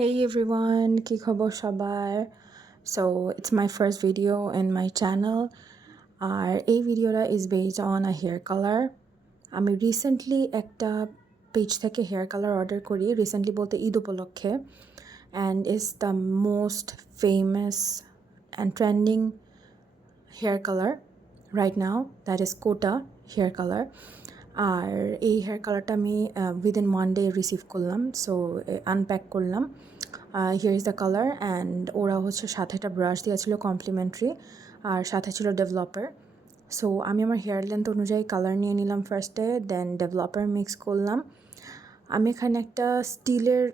Hey everyone, কি খবর সবার? So it's my first video in my channel. আর এই ভিডিওটা is based on a hair color. আমি রিসেন্টলি একটা পেজ থেকে হেয়ার কালার অর্ডার করি, রিসেন্টলি বলতে ঈদ উপলক্ষে, and is the most famous and trending hair color right now, that is Kota hair color. আর এই hair কালারটা আমি উইদিন 1 day রিসিভ করলাম, সো আনপ্যাক করলাম। Here is the colour and ওরা হচ্ছে সাথে একটা ব্রাশ দিয়েছিল কমপ্লিমেন্টারি, আর সাথে ছিল ডেভেলপার। সো আমি আমার হেয়ার লেন্থ অনুযায়ী কালার নিয়ে নিলাম ফার্স্টে, দেন ডেভেলপার মিক্স করলাম। আমি এখানে একটা স্টিলের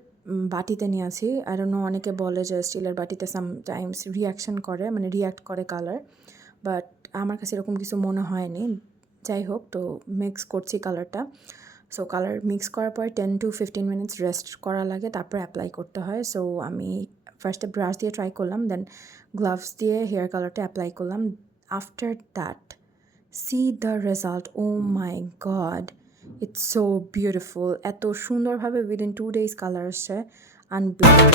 বাটিতে নিয়েছি। আই ডোন্ট নো, অনেকে বলে যে স্টিলের বাটিতে সামটাইমস রিয়াক্ট করে কালার, বাট আমার কাছে এরকম কিছু মনে হয়নি। যাই হোক, তো মিক্স করছি কালারটা। সো কালার মিক্স করার পর 10 to 15 মিনিটস রেস্ট করা লাগে, তারপর অ্যাপ্লাই করতে হয়। সো আমি ফার্স্টে ব্রাশ দিয়ে ট্রাই করলাম, দেন গ্লাভস দিয়ে হেয়ার কালারটা অ্যাপ্লাই করলাম। After that, see the result, oh my god, it's so beautiful. এত সুন্দরভাবে উইদিন 2 days কালার আসছে, আনবিলিভেবল।